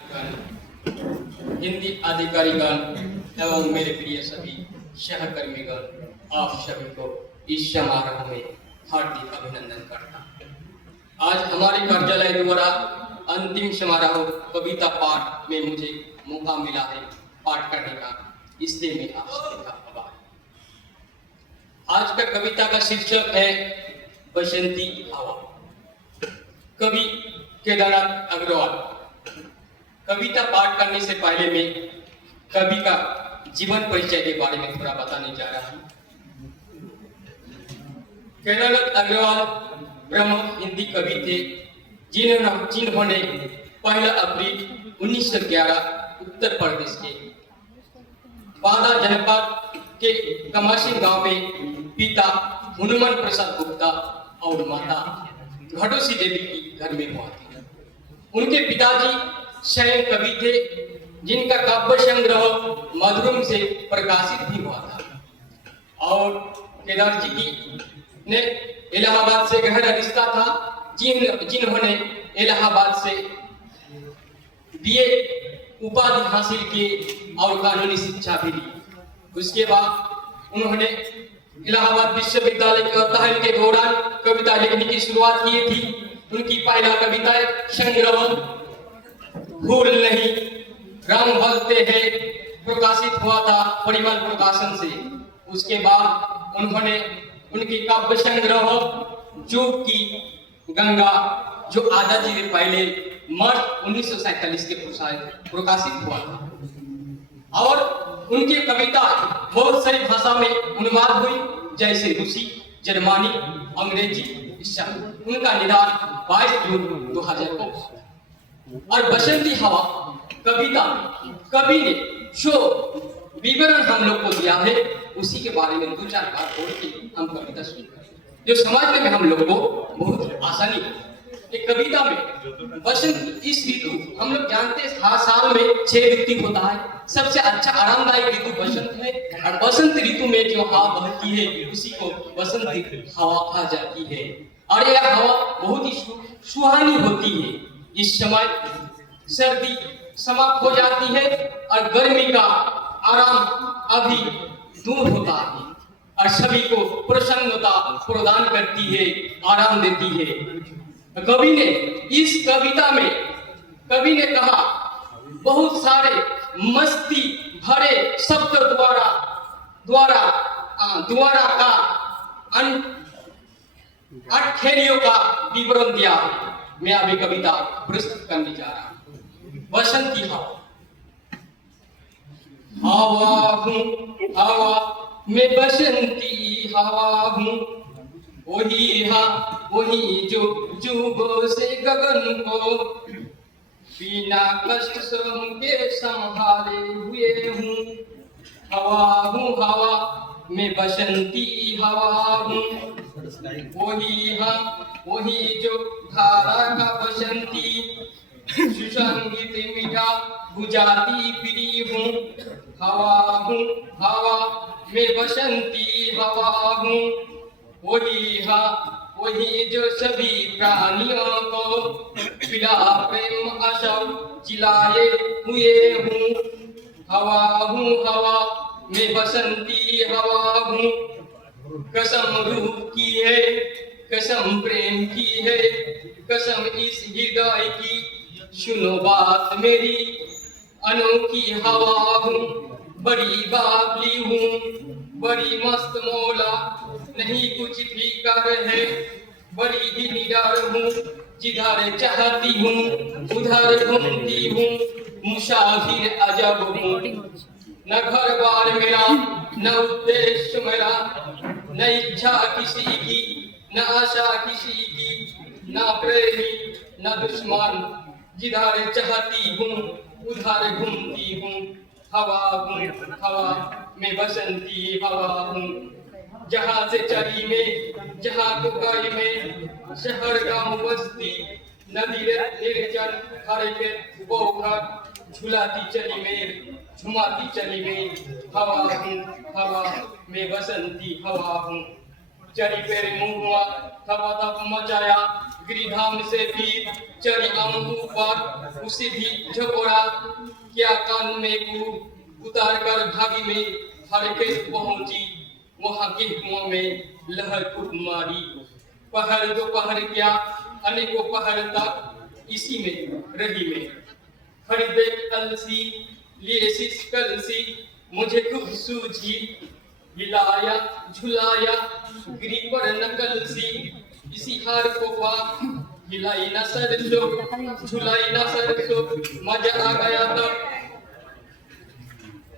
हिंदी अधिकारीगण एवं मेरे प्रिय सभी सहकर्मीगण, आप सभी को इस समारोह में हार्दिक अभिनंदन करता हूं। आज हमारे कार्यालय द्वारा अंतिम समारोह कविता पाठ में मुझे मौका मिला है पाठ करने का, इसलिए मैं आप सभी का आभारी। आज का कविता का शीर्षक है बसंती हवा। कवि केदारनाथ अग्रवाल। कविता पाठ करने से पहले मैं कवि का जीवन परिचय के बारे में थोड़ा बताने जा रहा हूँ। केदारनाथ अग्रवाल प्रमुख हिंदी कवि थे जिन्होंने 1 अप्रैल 1911 उत्तर प्रदेश के बांदा जनपद के कमासिन गांव में पिता हनुमान प्रसाद गुप्ता और माता घटोसी देवी की घर में हुआ था। उनके पिताजी स्वयं कवि थे, जिनका काव्य संग्रह मधुरम से प्रकाशित भी हुआ था। और केदार जी की ने इलाहाबाद से गहरा रिश्ता था, जिन्होंने इलाहाबाद से बीए उपाधि हासिल की और कानूनी शिक्षा भी ली। उसके बाद उन्होंने इलाहाबाद विश्वविद्यालय के दौरान कविता लिखने की शुरुआत की थी। उनकी पहला कविता संग्रह भूल नहीं राम बोलते हैं प्रकाशित हुआ था परिमल प्रकाशन से। उसके बाद उन्होंने उनकी काव्य संग्रह जोग की गंगा, जो आजादी से पहले मार्च 1947 के प्रकाशित हुआ था। और उनकी कविता बहुत सारी भाषा में अनुवाद हुई, जैसे रूसी, जर्मनी, अंग्रेजी, ईसाई। उनका निधन 22 जून 2000 को। और बसंती हवा कविता कवि ने जो विवरण हम लोग को दिया है, उसी के बारे में 2-4 बार बोल के हम कविता शुरू करें, जो समझने में हम लोग को बहुत आसानी हो। एक कविता में बसंत, इस ऋतु हम लोग जानते हैं हर साल में 6 ऋतु होता है। सबसे अच्छा आरामदायक ऋतु बसंत है, और बसंत ऋतु में जो हवा बहती है उसी को बसंती हवा कहा जाती है। और यह हवा बहुत ही सुहानी होती है। इस समय सर्दी समाप्त हो जाती है और गर्मी का आराम अभी दूर होता है, और सभी को प्रसन्नता प्रदान करती है, आराम देती है। कवि ने इस कविता में कवि ने कहा, बहुत सारे मस्ती भरे शब्द द्वारा का अठखेलियों का विवरण दिया है। मैं अभी कविता प्रस्तुत करने जा रहा हूँ। बसंती हवा। हवा हूँ हवा, मैं बसंती हवा हूँ, वही जो जुगों से गगन को बिना कष्ट श्रम के संभाले हुए हूँ। हवा हूँ हवा, मैं बसंती हवा हूँ, वही जो धारा का बसंती सुसंगीत मीठा गुजाती प्रिय हूँ। हवा हूँ हवा, मैं बसंती हवा हूँ, वही जो सभी प्राणियों को पिला प्रेम असर जिलाए हुए हूँ। हवा हूँ हवा, मैं बसंती हवा हूँ, कसम रूप की है, कसम प्रेम की है, कसम इस हृदय की, सुनो बात मेरी, अनोखी हवा हूँ, बड़ी बावली हूँ, बड़ी मस्त मौला, नहीं कुछ भी कर है, बड़ी ही निडर हूँ, जिधर चाहती हूँ उधर घूमती हूँ, मुसाफिर अजब हूँ। न घर बार मेरा, न उद्देश्य मेरा, न इच्छा किसी की, न आशा किसी की, न प्रेमी न दुश्मन, जिधर चाहती हूँ उधर घूमती हूँ। हवा हूँ हवा, मैं बसंती हवा हूँ, जहाँ से चली में, जहाँ तो गई में, शहर गांव बस्ती, नदी निर्जन हरे के पोखर, झुलाती चली में, झुमाती चली में। हवा हूँ हवा, मैं बसंती हवा हूँ। चरी पेरे मुंह हुआ थपा थप मचाया गिरिधाम से भी चरी आऊं ऊपर उसे भी झकोरा क्या कान में कूद उतार कर भागी में हड़के पहुंची वहां के कुआं में लहर खूब मारी पहर दोपहर क्या अनेकों पहर तक इसी में रही में खरीदे अलसी लिए शीश कलसी मुझे खूब सूझी हिलाया झुलाया गिरी पर नकल सी इसी हार को पा हिलाई ना सरसो झुलाई ना सरसो मजा आ गया तब